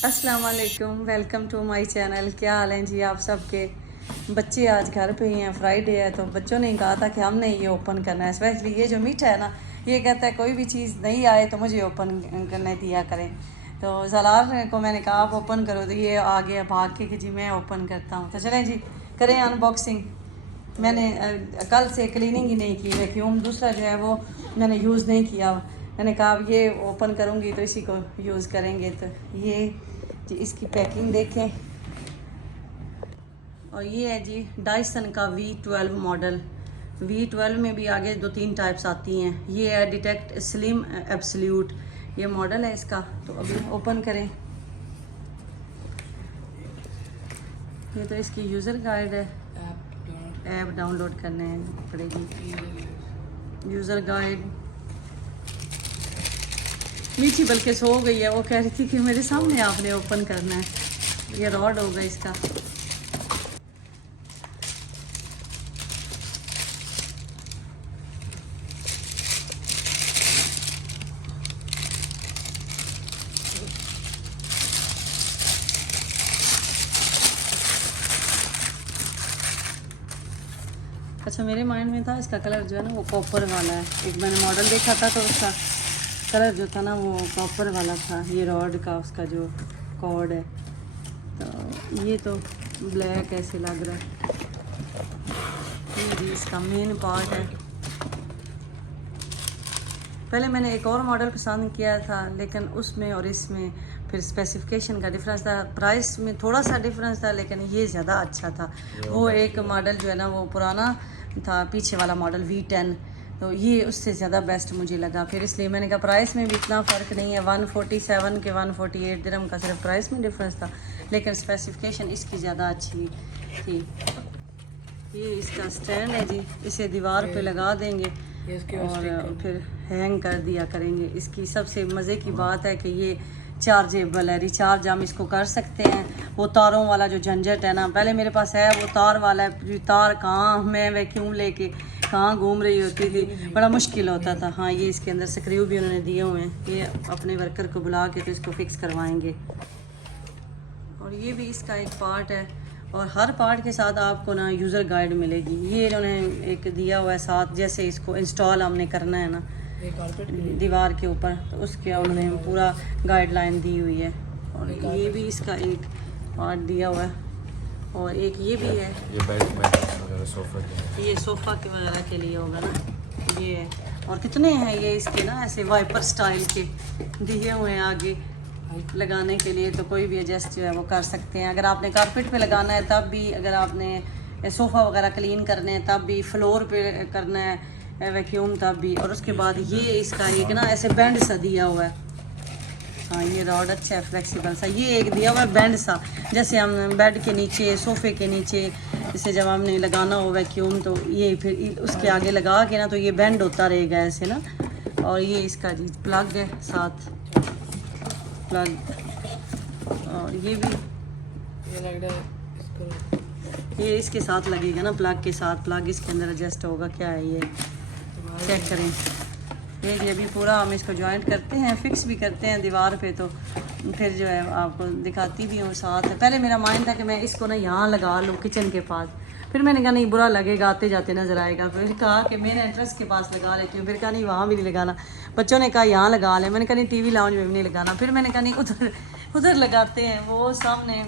अस्सलाम वालेकुम, welcome to my channel. क्या हाल है जी आप सबके। बच्चे आज घर पे ही हैं, फ्राइडे है तो बच्चों ने कहा था कि हमने ये ओपन करना है। स्पेशली ये जो मीठा है ना, ये कहता है कोई भी चीज़ नहीं आए तो मुझे ओपन करने दिया करें। तो जलार को मैंने कहा आप ओपन करो, तो ये आ गया भाग के कि जी मैं ओपन करता हूँ। तो चलें जी करें अनबॉक्सिंग। मैंने कल से क्लीनिंग ही नहीं की, वैक्यूम दूसरा जो है वो मैंने यूज़ नहीं किया। मैंने कहा अब ये ओपन करूँगी तो इसी को यूज़ करेंगे। तो ये जी इसकी पैकिंग देखें। और ये है जी डाइसन का V12 मॉडल। V12 में भी आगे 2-3 टाइप्स आती हैं। ये है डिटेक्ट स्लिम एब्सोल्यूट, ये मॉडल है इसका। तो अभी ओपन करें। ये तो इसकी यूज़र गाइड है, ऐप डाउनलोड करने पड़ेगी। यूज़र गाइड नीचे बल्कि सो गई है, वो कह रही थी कि मेरे सामने आपने ओपन करना है। ये रॉड होगा इसका। अच्छा, मेरे माइंड में था इसका कलर जो है ना वो कॉपर वाला है। एक मैंने मॉडल देखा था तो उसका कलर जो था ना वो कॉपर वाला था। ये रॉड का उसका जो कॉर्ड है, तो ये तो ब्लैक ऐसे लग रहा है। ये भी इसका मेन पार्ट है। पहले मैंने एक और मॉडल पसंद किया था, लेकिन उसमें और इसमें फिर स्पेसिफिकेशन का डिफरेंस था, प्राइस में थोड़ा सा डिफरेंस था, लेकिन ये ज़्यादा अच्छा था। वो एक मॉडल जो है ना वो पुराना था, पीछे वाला मॉडल V10, तो ये उससे ज़्यादा बेस्ट मुझे लगा। फिर इसलिए मैंने कहा प्राइस में भी इतना फ़र्क नहीं है, 147 के 148 दिरहम का सिर्फ प्राइस में डिफरेंस था, लेकिन स्पेसिफिकेशन इसकी ज़्यादा अच्छी थी। ये इसका स्टैंड है जी, इसे दीवार पे लगा देंगे और फिर हैंग कर दिया करेंगे। इसकी सबसे मज़े की बात है कि ये चार्जेबल है, रिचार्ज हम इसको कर सकते हैं। वो तारों वाला जो झंझट है ना, पहले मेरे पास है वो तार वाला है, तार कहाँ मैं वैक्यूम लेके कहाँ घूम रही होती थी, बड़ा मुश्किल होता था। हाँ, ये इसके अंदर स्क्रू भी उन्होंने दिए हुए हैं, ये अपने वर्कर को बुला के तो इसको फिक्स करवाएंगे। और ये भी इसका एक पार्ट है, और हर पार्ट के साथ आपको ना यूज़र गाइड मिलेगी। ये इन्होंने एक दिया हुआ है साथ, जैसे इसको इंस्टॉल हमने करना है ना दीवार के ऊपर, तो उसके उन्होंने पूरा गाइडलाइन दी हुई है। और ये भी इसका एक पार्ट दिया हुआ है, और एक ये भी है, ये बेड वगैरह सोफा के, ये सोफ़ा के वगैरह के लिए होगा ना ये है। और कितने हैं ये इसके ना ऐसे वाइपर स्टाइल के दिए हुए हैं आगे लगाने के लिए, तो कोई भी एडजस्ट जो है वो कर सकते हैं। अगर आपने कारपेट पे लगाना है तब भी, अगर आपने सोफ़ा वगैरह क्लीन करने हैं तब भी, फ्लोर पे करना है वैक्यूम तब भी। और उसके बाद ये इसका एक ना ऐसे बैंड सा दिया हुआ है। हाँ, ये रॉड अच्छा है, फ्लेक्सिबल सा। ये एक दिया हुआ है बैंड सा, जैसे हम बेड के नीचे, सोफ़े के नीचे, जैसे जब हमने लगाना हो वैक्यूम तो ये फिर उसके आगे लगा के ना तो ये बैंड होता रहेगा ऐसे ना। और ये इसका जी प्लग है साथ, प्लग। और ये भी ये लग रहा है इसको, ये इसके साथ लगेगा ना, प्लग के साथ। प्लग इसके अंदर एडजस्ट होगा। क्या है ये, चेक करें। ये जी अभी पूरा हम इसको जॉइंट करते हैं, फिक्स भी करते हैं दीवार पे, तो फिर जो है आपको दिखाती भी हूँ साथ। पहले मेरा माइंड था कि मैं इसको ना यहाँ लगा लूँ किचन के पास, फिर मैंने कहा नहीं बुरा लगेगा, आते जाते नज़र आएगा। फिर कहा कि मेरे एंट्रेंस के पास लगा लेती हूँ। फिर कहा नहीं वहाँ भी नहीं लगाना, बच्चों ने कहा यहाँ लगा ले। मैंने कहा नहीं TV लाउंज में भी नहीं लगाना। फिर मैंने कहा नहीं उधर उधर लगाते हैं, वो सामने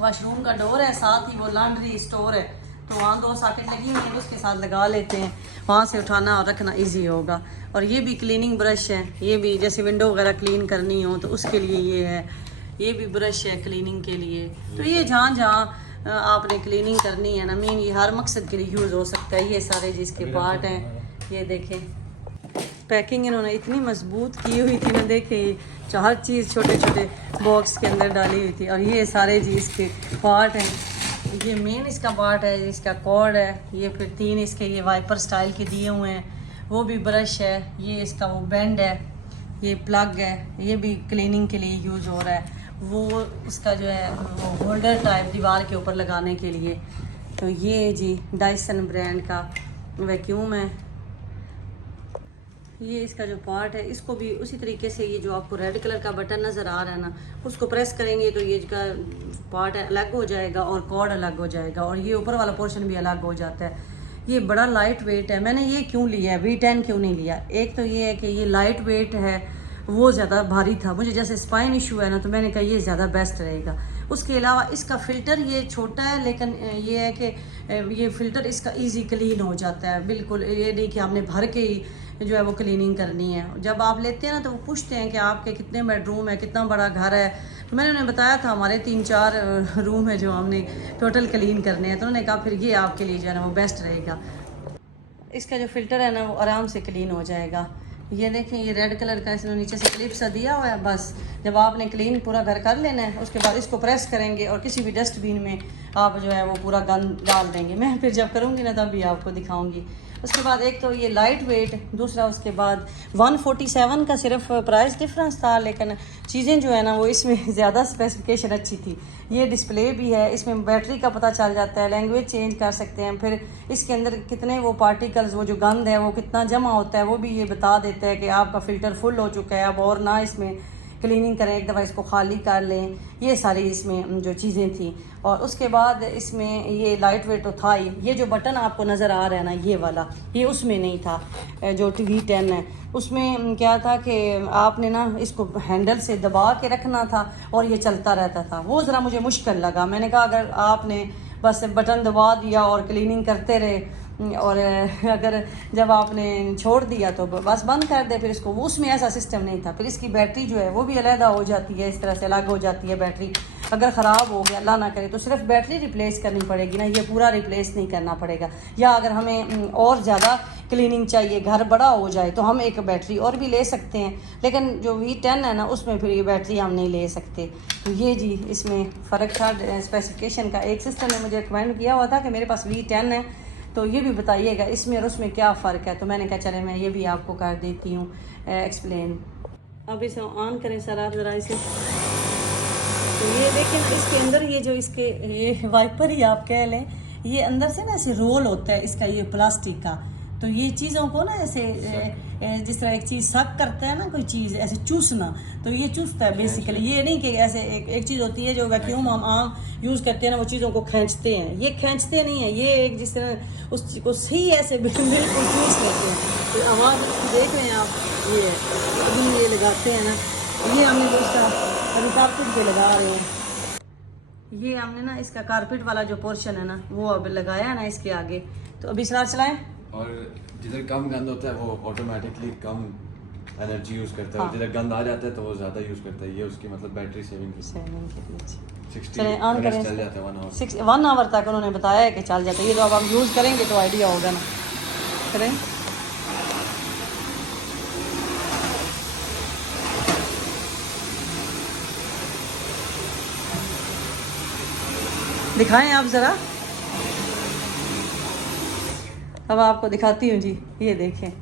वॉशरूम का डोर है, साथ ही वो लॉन्ड्री स्टोर है, तो वहाँ 2 सॉकेट लगी हुई हैं, उसके साथ लगा लेते हैं, वहाँ से उठाना और रखना इजी होगा। और ये भी क्लीनिंग ब्रश है, ये भी जैसे विंडो वगैरह क्लीन करनी हो तो उसके लिए ये है। ये भी ब्रश है क्लीनिंग के लिए। तो ये जहाँ जहाँ आपने क्लीनिंग करनी है ना, मीन ये हर मकसद के लिए यूज़ हो सकता है। ये सारे जिसके पार्ट हैं, ये देखें पैकिंग इन्होंने इतनी मजबूत की हुई थी ना, देखें हर चीज़ छोटे छोटे बॉक्स के अंदर डाली हुई थी। और ये सारे जी इसके पार्ट हैं। ये मेन इसका पार्ट है, इसका कॉर्ड है, ये फिर 3 इसके ये वाइपर स्टाइल के दिए हुए हैं, वो भी ब्रश है, ये इसका वो बैंड है, ये प्लग है, ये भी क्लीनिंग के लिए यूज़ हो रहा है। वो उसका जो है वो होल्डर टाइप दीवार के ऊपर लगाने के लिए। तो ये जी डाइसन ब्रांड का वैक्यूम है। ये इसका जो पार्ट है इसको भी उसी तरीके से, ये जो आपको रेड कलर का बटन नज़र आ रहा है ना, उसको प्रेस करेंगे तो ये इसका पार्ट अलग हो जाएगा और कॉर्ड अलग हो जाएगा और ये ऊपर वाला पोर्शन भी अलग हो जाता है। ये बड़ा लाइट वेट है। मैंने ये क्यों लिया है, V10 क्यों नहीं लिया? एक तो ये है कि ये लाइट वेट है, वो ज़्यादा भारी था मुझे, जैसे स्पाइन इशू है ना, तो मैंने कहा ये ज़्यादा बेस्ट रहेगा। उसके अलावा इसका फ़िल्टर ये छोटा है, लेकिन ये है कि ये फ़िल्टर इसका इजी क्लीन हो जाता है बिल्कुल। ये नहीं कि आपने भर के ही जो है वो क्लीनिंग करनी है। जब आप लेते हैं ना तो वो पूछते हैं कि आपके कितने बेडरूम है, कितना बड़ा घर है, तो मैंने उन्हें बताया था हमारे 3-4 रूम है जो हमने टोटल क्लीन करने हैं, तो उन्होंने कहा फिर ये आपके लिए जो है ना वो बेस्ट रहेगा। इसका जो फ़िल्टर है ना वो आराम से क्लीन हो जाएगा। ये देखें, ये रेड कलर का इसने नीचे से क्लिप सा दिया हुआ है। बस जब आपने क्लीन पूरा घर कर लेना है, उसके बाद इसको प्रेस करेंगे और किसी भी डस्टबिन में आप जो है वो पूरा गंद डाल देंगे। मैं फिर जब करूँगी ना तब भी आपको दिखाऊँगी। उसके बाद एक तो ये लाइट वेट, दूसरा उसके बाद 147 का सिर्फ प्राइस डिफरेंस था, लेकिन चीज़ें जो है ना वो इसमें ज़्यादा स्पेसिफिकेशन अच्छी थी। ये डिस्प्ले भी है, इसमें बैटरी का पता चल जाता है, लैंग्वेज चेंज कर सकते हैं, फिर इसके अंदर कितने वो पार्टिकल्स, वो जो गंद है वो कितना जमा होता है वो भी ये बता देता है कि आपका फ़िल्टर फुल हो चुका है, अब और ना इसमें क्लीनिंग करें, एक दफ़ा इसको खाली कर लें। ये सारी इसमें जो चीज़ें थी। और उसके बाद इसमें ये लाइट वेट तो था ही। ये जो बटन आपको नज़र आ रहा है ना, ये वाला, ये उसमें नहीं था जो V10 है। उसमें क्या था कि आपने ना इसको हैंडल से दबा के रखना था और ये चलता रहता था। वो ज़रा मुझे मुश्किल लगा। मैंने कहा अगर आपने बस बटन दबा दिया और क्लीनिंग करते रहे, और अगर जब आपने छोड़ दिया तो बस बंद कर दे फिर इसको, वो उसमें ऐसा सिस्टम नहीं था। फिर इसकी बैटरी जो है वो भी अलग हो जाती है, इस तरह से अलग हो जाती है बैटरी। अगर ख़राब हो गया, अल्लाह ना करे, तो सिर्फ बैटरी रिप्लेस करनी पड़ेगी ना, ये पूरा रिप्लेस नहीं करना पड़ेगा। या अगर हमें और ज़्यादा क्लीनिंग चाहिए, घर बड़ा हो जाए, तो हम एक बैटरी और भी ले सकते हैं, लेकिन जो V10 है ना उसमें फिर ये बैटरी हम नहीं ले सकते। तो ये जी इसमें फ़र्क था स्पेसिफिकेशन का। एक सिस्टर ने मुझे कमेंट किया हुआ था कि मेरे पास V10 है, तो ये भी बताइएगा इसमें और उसमें क्या फ़र्क है। तो मैंने कहा चले मैं ये भी आपको कर देती हूँ एक्सप्लेन। अब इसे ऑन करें सर आप ज़रा इसे। तो ये देखें ना, इसके अंदर ये जो इसके ये वाइपर ही आप कह लें, ये अंदर से ना ऐसे रोल होता है इसका, ये प्लास्टिक का। तो ये चीज़ों को ना ऐसे जिस तरह एक चीज़ सक करता है ना, कोई चीज़ ऐसे चूसना, तो ये चूसता है बेसिकली। ये नहीं कि ऐसे एक चीज़ होती है जो वैक्यूम हम आम यूज़ करते हैं ना, वो चीज़ों को खींचते हैं, ये खींचते नहीं है। ये एक जिस तरह उस चीज़ को सही ऐसे बिल्कुल चूस लेते हैं। तो आवाज़ देख रहे हैं आप, ये अभी ये लगाते हैं ना, ये हमने दूसरा अभी कारपेट पे लगा रहे हैं। ये हमने ना इसका कारपेट वाला जो पोर्शन है ना वो अब लगाया है ना इसके आगे। तो अभी सलार चलाएं। और जिधर कम गंद होता है वो ऑटोमेटिकली कम एनर्जी यूज़ करता है, हाँ। जिधर गंद आ जाता है तो वो ज़्यादा यूज़ करता है। ये उसकी मतलब बैटरी सेविंग की 60 चलें ऑन करें। चल जाता है 1 आवर। 1 आवर तक उन्होंने बताया है कि चल जाता है। ये तो अब हम यूज़ करेंगे तो आइडिया होगा ना। करें, दिखाएं आप ज़रा। अब आपको दिखाती हूँ जी, ये देखें,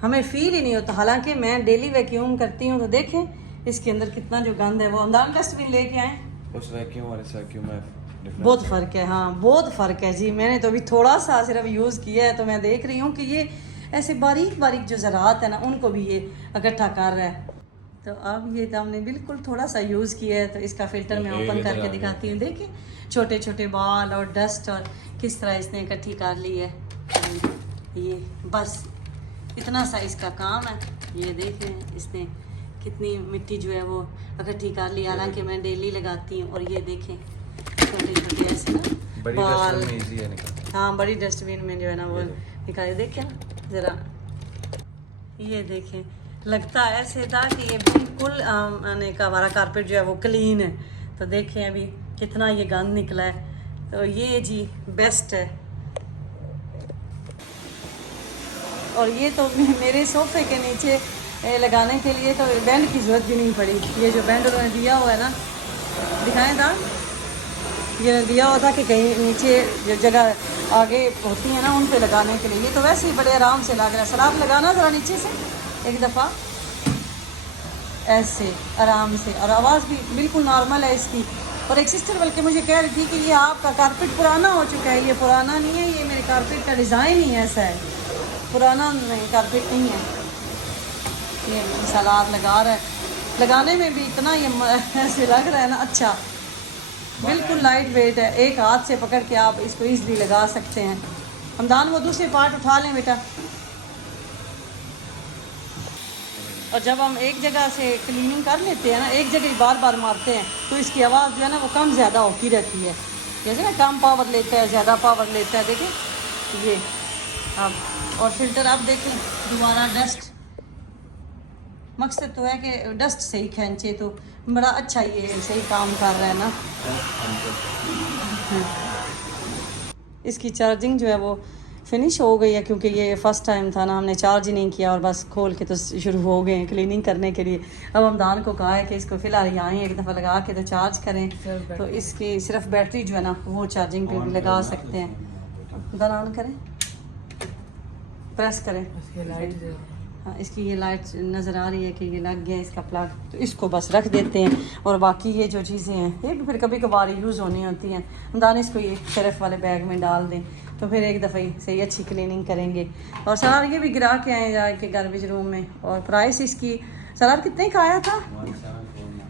हमें फील ही नहीं होता। हालांकि मैं डेली वैक्यूम करती हूँ, तो देखें इसके अंदर कितना जो गंद है। वो अंदान डस्टबिन लेके आए, उस वैक्यूम और इस वैक्यूम में difference बहुत फ़र्क है। हाँ बहुत फ़र्क है जी। मैंने तो अभी थोड़ा सा सिर्फ यूज़ किया है, तो मैं देख रही हूँ कि ये ऐसे बारीक बारीक जो ज़रात है ना उनको भी ये इकट्ठा कर रहा है। तो अब ये तो हमने बिल्कुल थोड़ा सा यूज़ किया है, तो इसका फ़िल्टर मैं ओपन करके दिखाती हूँ। देखिए छोटे छोटे बाल और डस्ट और किस तरह इसने इकट्ठी कर ली है। ये बस इतना सा इसका काम है। ये देख रहे हैं इसने कितनी मिट्टी जो है वो इकट्ठी कर ली। हालांकि मैं डेली लगाती हूँ। और ये देखें छोटे छोटे ऐसे ना बड़ी बाल। डस्टबिन में इजी है निकालना। हाँ बड़ी डस्टबिन में जो है ना वो निकाले। देखें ना ज़रा, ये देखें, लगता ऐसे था कि ये बिल्कुल आने का हमारा कारपेट जो है वो क्लीन है। तो देखें अभी कितना ये गंद निकला है। तो ये जी बेस्ट है। और ये तो मेरे सोफ़े के नीचे लगाने के लिए तो बैंड की ज़रूरत भी नहीं पड़ी। ये जो बैंड उन्होंने दिया हुआ है ना, दिखाएं था, ये दिया हुआ था कि कहीं नीचे जो जगह आगे होती है ना उन पे लगाने के लिए। ये तो वैसे ही बड़े आराम से लग रहा है। सर आप लगाना ज़रा नीचे से एक दफ़ा, ऐसे आराम से, और आवाज़ भी बिल्कुल नॉर्मल है इसकी। और एक सिस्टर बल्कि मुझे कह रही थी कि ये आपका कारपेट पुराना हो चुका है। ये पुराना नहीं है, ये मेरे कारपेट का डिज़ाइन ही ऐसा है, पुराना कारपेट नहीं है। ये सलाद लगा रहा है, लगाने में भी इतना ये ऐसे लग रहा है ना, अच्छा बिल्कुल लाइट वेट है, एक हाथ से पकड़ के आप इसको ईज़िली लगा सकते हैं। हमदान वो दूसरे पार्ट उठा लें बेटा। और जब हम एक जगह से क्लीनिंग कर लेते हैं ना, एक जगह ही बार बार मारते हैं, तो इसकी आवाज़ जो है ना वो कम ज़्यादा होती रहती है। जैसे ना कम पावर लेता है, ज़्यादा पावर लेता है, देखिए ये अब। और फिल्टर आप देखें दोबारा डस्ट, मकसद तो है कि डस्ट सही खींचे, तो बड़ा अच्छा ये सही काम कर रहा है ना। इसकी चार्जिंग जो है वो फिनिश हो गई है, क्योंकि ये फ़र्स्ट टाइम था ना, हमने चार्ज ही नहीं किया और बस खोल के तो शुरू हो गए हैं क्लीनिंग करने के लिए। अब हमदान को कहा है कि इसको फ़िलहाल यहाँ ही एक दफ़ा लगा के तो चार्ज करें, तो इसकी सिर्फ बैटरी जो है ना वो चार्जिंग पे भी लगा सकते हैं। गन ऑन करें, प्रेस करें, लाइट हाँ इसकी ये लाइट नज़र आ रही है कि ये लग गया इसका प्लग, तो इसको बस रख देते हैं। और बाकी ये जो चीज़ें हैं ये भी फिर कभी कभार यूज़ होनी होती हैं, हमदान इसको ये सरफ वाले बैग में डाल दें, तो फिर एक दफ़ा ही सही अच्छी क्लीनिंग करेंगे। और सरार ये भी गिरा के आए जाके गार्बेज रूम में। और प्राइस इसकी सरार कितने का आया था?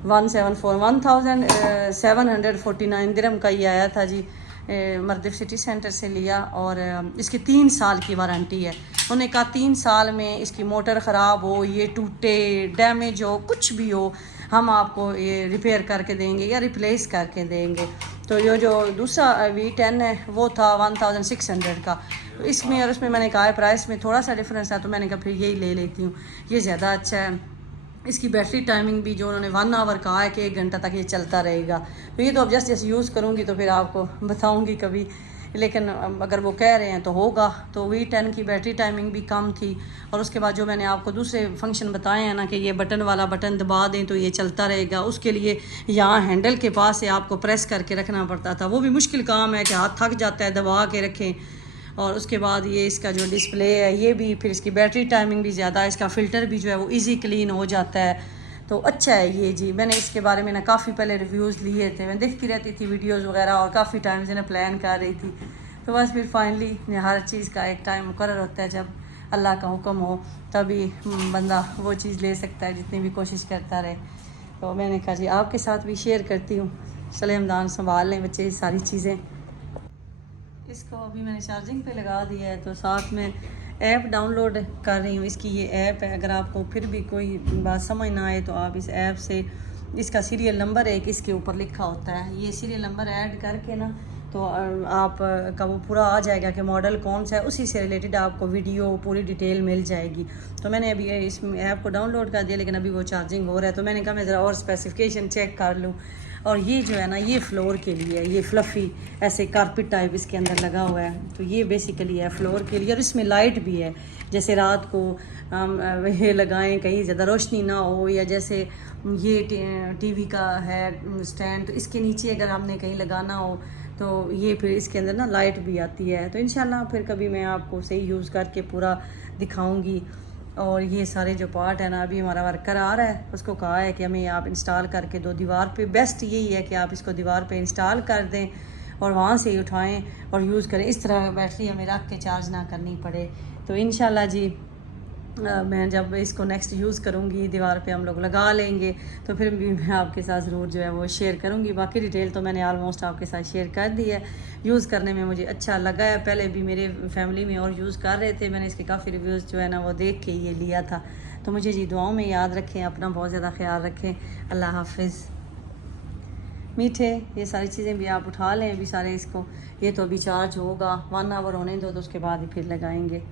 1749 दिरहम का ये आया था जी। मर्दिफ सिटी सेंटर से लिया और इसकी 3 साल की वारंटी है। उन्होंने कहा 3 साल में इसकी मोटर ख़राब हो, ये टूटे, डैमेज हो, कुछ भी हो, हम आपको ये रिपेयर करके देंगे या रिप्लेस करके देंगे। तो ये जो दूसरा V10 है वो था 1600 का। तो इसमें और उसमें मैंने कहा है प्राइस में थोड़ा सा डिफरेंस था, तो मैंने कहा फिर यही ले लेती हूँ, ये ज़्यादा अच्छा है। इसकी बैटरी टाइमिंग भी जो उन्होंने 1 आवर कहा है कि 1 घंटा तक ये चलता रहेगा। तो ये तो अब जैसे यूज़ करूँगी तो फिर आपको बताऊँगी कभी, लेकिन अगर वो कह रहे हैं तो होगा। तो V10 की बैटरी टाइमिंग भी कम थी। और उसके बाद जो मैंने आपको दूसरे फंक्शन बताए हैं ना कि ये बटन वाला बटन दबा दें तो ये चलता रहेगा, उसके लिए यहाँ हैंडल के पास से आपको प्रेस करके रखना पड़ता था। वो भी मुश्किल काम है कि हाथ थक जाता है, दबा के रखें। और उसके बाद ये इसका जो डिस्प्ले है ये भी, फिर इसकी बैटरी टाइमिंग भी ज़्यादा है, इसका फ़िल्टर भी जो है वो इजी क्लीन हो जाता है, तो अच्छा है ये जी। मैंने इसके बारे में ना काफ़ी पहले रिव्यूज़ लिए थे, मैं देखती रहती थी वीडियोस वगैरह और काफ़ी टाइम से ना प्लान कर रही थी। तो बस फिर फाइनली हर चीज़ का एक टाइम मुकर्रर होता है, जब अल्लाह का हुक्म हो तभी बंदा वो चीज़ ले सकता है, जितनी भी कोशिश करता रहे। तो मैंने कहा जी आपके साथ भी शेयर करती हूँ। चले हमदान संभाल लें बच्चे सारी चीज़ें। इसको अभी मैंने चार्जिंग पे लगा दिया है, तो साथ में ऐप डाउनलोड कर रही हूँ। इसकी ये ऐप है, अगर आपको फिर भी कोई बात समझ ना आए तो आप इस ऐप से, इसका सीरियल नंबर एक इसके ऊपर लिखा होता है, ये सीरियल नंबर ऐड करके ना तो आप का वो पूरा आ जाएगा कि मॉडल कौन सा है, उसी से रिलेटेड आपको वीडियो पूरी डिटेल मिल जाएगी। तो मैंने अभी इस ऐप को डाउनलोड कर दिया, लेकिन अभी वो चार्जिंग हो रहा है, तो मैंने कहा मैं ज़रा और स्पेसिफिकेशन चेक कर लूँ। और ये जो है ना ये फ्लोर के लिए है, ये फ्लफ़ी ऐसे कारपेट टाइप इसके अंदर लगा हुआ है, तो ये बेसिकली है फ्लोर के लिए। और इसमें लाइट भी है, जैसे रात को ये लगाएं कहीं ज़्यादा रोशनी ना हो, या जैसे ये टीवी का है स्टैंड, तो इसके नीचे अगर हमने कहीं लगाना हो तो ये फिर इसके अंदर ना लाइट भी आती है। तो इंशाल्लाह फिर कभी मैं आपको सही यूज़ करके पूरा दिखाऊंगी। और ये सारे जो पार्ट है ना, अभी हमारा वर्कर आ रहा है, उसको कहा है कि हमें आप इंस्टॉल करके दो दीवार पे। बेस्ट यही है कि आप इसको दीवार पे इंस्टॉल कर दें और वहाँ से ही उठाएं और यूज़ करें, इस तरह बैटरी हमें रख के चार्ज ना करनी पड़े। तो इंशाल्लाह जी मैं जब इसको नेक्स्ट यूज़ करूँगी, दीवार पे हम लोग लगा लेंगे, तो फिर भी मैं आपके साथ ज़रूर जो है वो शेयर करूँगी। बाकी डिटेल तो मैंने ऑलमोस्ट आपके साथ शेयर कर दी है। यूज़ करने में मुझे अच्छा लगा है, पहले भी मेरे फैमिली में और यूज़ कर रहे थे, मैंने इसके काफ़ी रिव्यूज़ जो है ना वो देख के ये लिया था। तो मुझे जी दुआओं में याद रखें, अपना बहुत ज़्यादा ख्याल रखें। अल्लाह हाफिज़। मीठे ये सारी चीज़ें भी आप उठा लें अभी सारे इसको, ये तो अभी चार्ज होगा, 1 आवर होने दो तो उसके बाद ही फिर लगाएंगे।